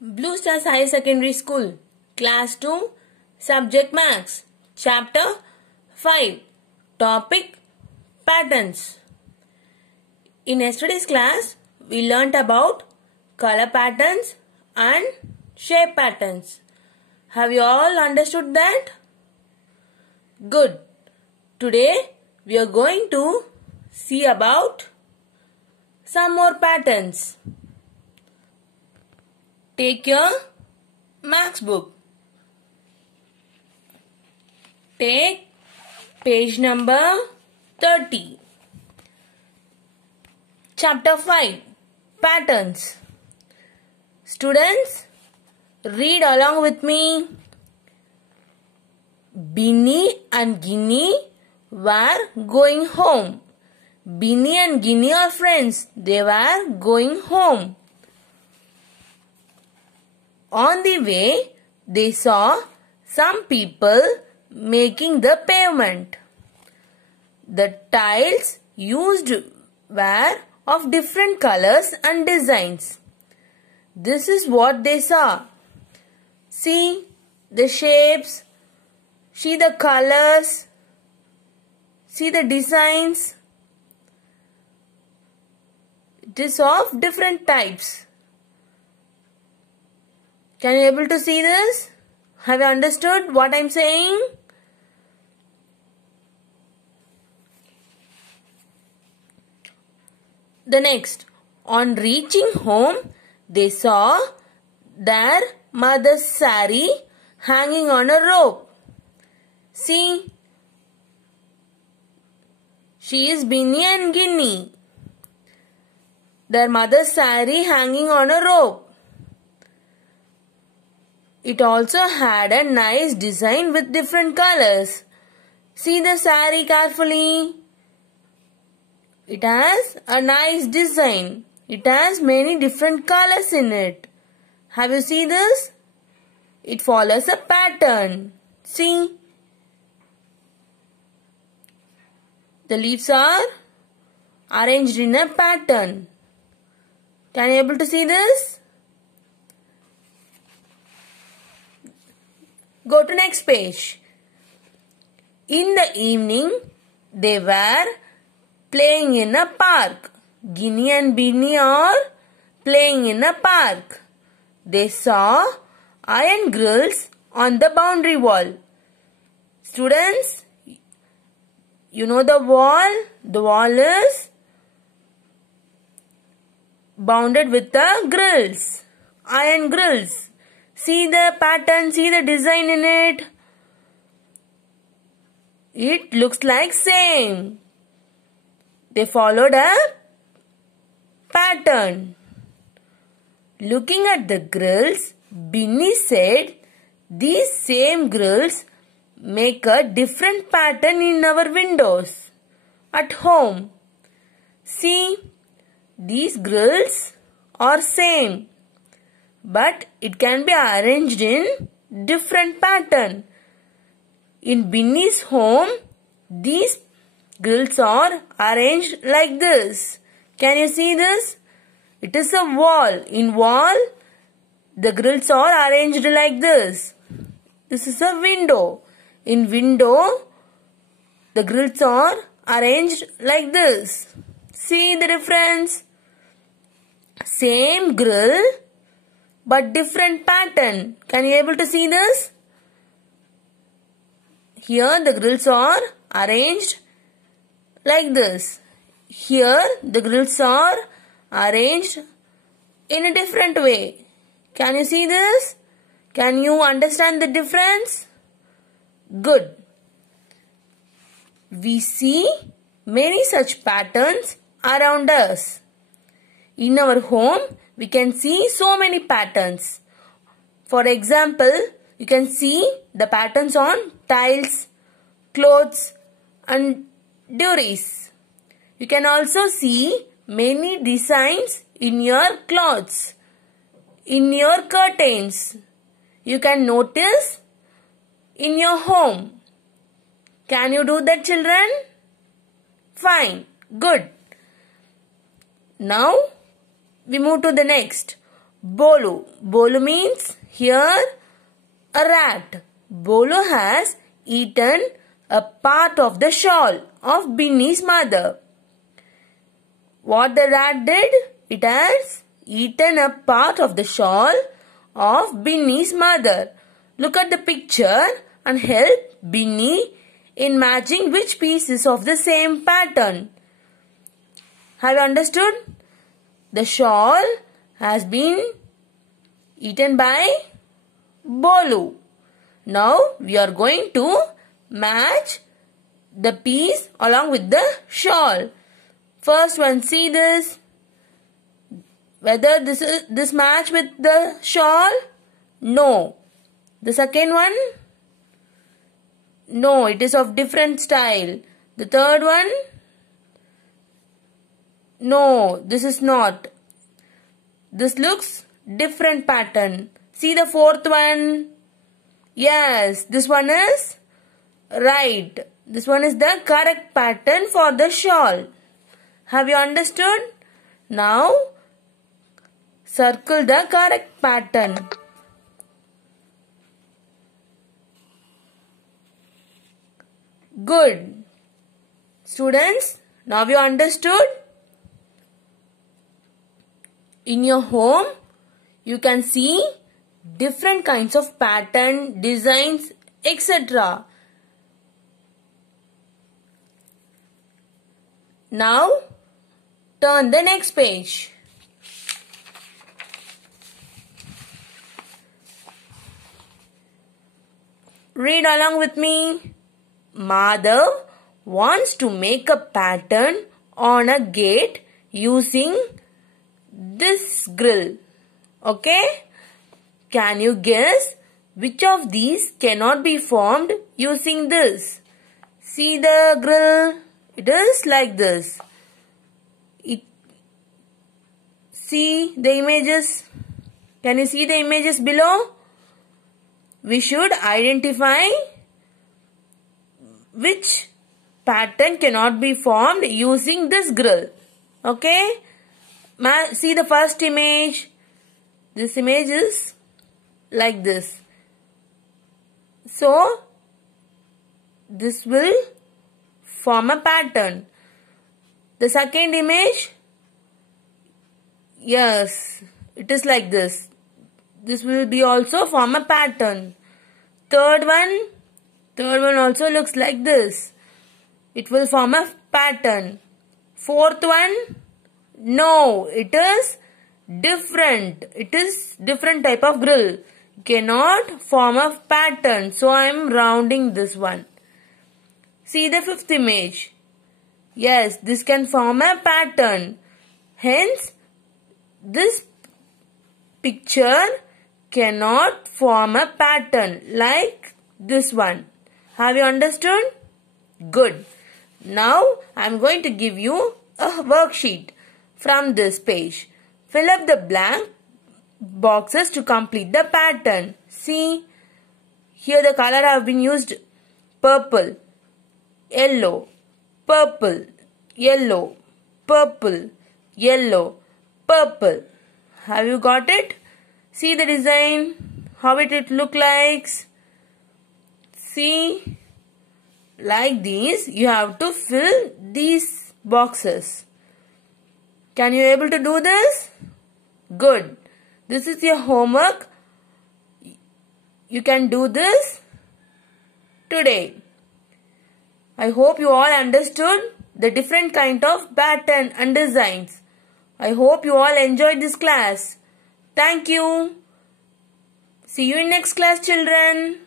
Blue Stars Higher Secondary School, Class 2, Subject Maths, Chapter 5, Topic Patterns. In yesterday's class, we learnt about color patterns and shape patterns. Have you all understood that? Good. Today, we are going to see about some more patterns. Take your maths book. Take page number 30. Chapter 5, Patterns. Students, read along with me. Binny and Ginny were going home. Binny and Ginny are friends. They were going home. On the way, they saw some people making the pavement. The tiles used were of different colors and designs. This is what they saw. See the shapes, see the colors, see the designs. It is of different types. Can you able to see this? Have you understood what I am saying? The next, on reaching home, they saw their mother's saree hanging on a rope. See, she is Binny and Ginny. Their mother's saree hanging on a rope. It also had a nice design with different colors. See the saree carefully. It has a nice design. It has many different colors in it. Have you seen this? It follows a pattern. See? The leaves are arranged in a pattern. Can you able to see this? Go to next page. In the evening, they were playing in a park. Ginny and Binny are playing in a park. They saw iron grills on the boundary wall. Students, you know the wall? The wall is bounded with the grills, iron grills. See the pattern, see the design in it. It looks like same. They followed a pattern. Looking at the grills, Binny said, these same grills make a different pattern in our windows at home. See, these grills are same, but it can be arranged in different pattern. In Binny's home, these grills are arranged like this. Can you see this? It is a wall. In wall, the grills are arranged like this. This is a window. In window, the grills are arranged like this. See the difference? Same grill, but different pattern. Can you able to see this? Here the grills are arranged like this. Here the grills are arranged in a different way. Can you see this? Can you understand the difference? Good. We see many such patterns around us. In our home, we can see so many patterns. For example, you can see the patterns on tiles, clothes and duries. You can also see many designs in your clothes, in your curtains. You can notice in your home. Can you do that, children? Fine. Good. Now, we move to the next. Bolu. Bolu means here a rat. Bolu has eaten a part of the shawl of Binny's mother. What the rat did? It has eaten a part of the shawl of Binny's mother. Look at the picture and help Binny in matching which pieces of the same pattern. Have you understood? The shawl has been eaten by Bolu. Now we are going to match the piece along with the shawl. First one, see this. Whether this match with the shawl? No. The second one? No, it is of different style. The third one? No, this is not. This looks different pattern. See the fourth one? Yes, this one is right. This one is the correct pattern for the shawl. Have you understood? Now, circle the correct pattern. Good. Students, now you understood? In your home, you can see different kinds of pattern, designs, etc. Now, turn the next page. Read along with me. Madhav wants to make a pattern on a gate using this grill. Okay? Can you guess which of these cannot be formed using this? See the grill? It is like this. See the images? Can you see the images below? We should identify which pattern cannot be formed using this grill. Okay? See the first image. This image is like this. So, this will form a pattern. The second image, yes, it is like this. This will be also form a pattern. Third one also looks like this. It will form a pattern. Fourth one, no, it is different. It is different type of grill. Cannot form a pattern. So I am rounding this one. See the fifth image. Yes, this can form a pattern. Hence, this picture cannot form a pattern like this one. Have you understood? Good. Now, I am going to give you a worksheet from this page. Fill up the blank boxes to complete the pattern. See, here the color have been used purple, yellow, purple, yellow, purple, yellow, purple. Have you got it? See the design, how it look like. See, like these, you have to fill these boxes. Can you able to do this? Good. This is your homework. You can do this today. I hope you all understood the different kind of pattern and designs. I hope you all enjoyed this class. Thank you. See you in next class, children.